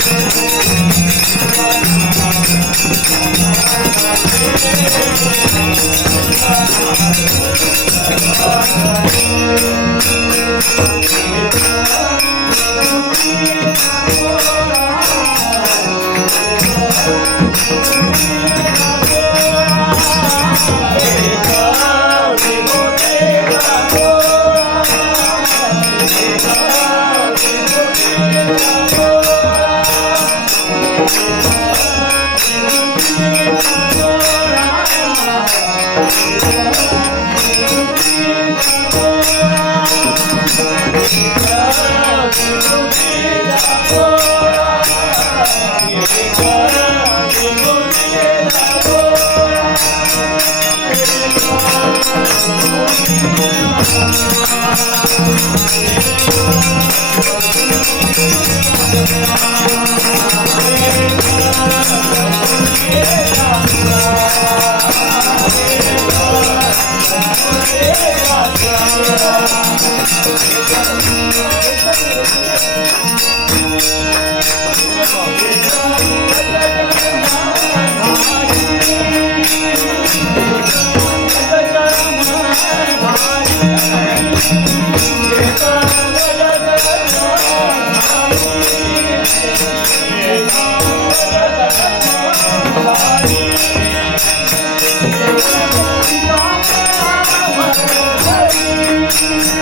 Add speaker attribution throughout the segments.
Speaker 1: Thank you.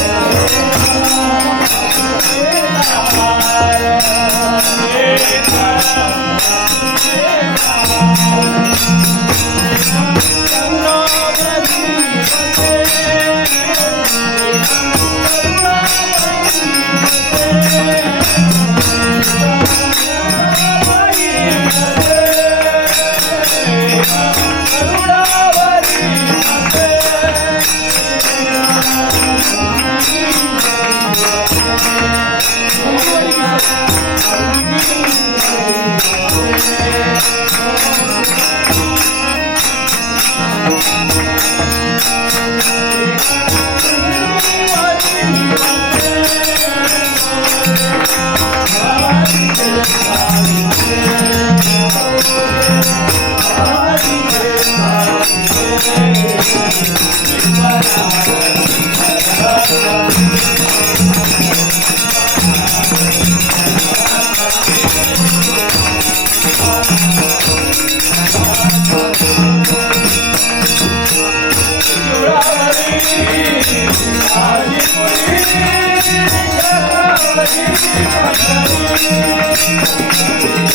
Speaker 1: Música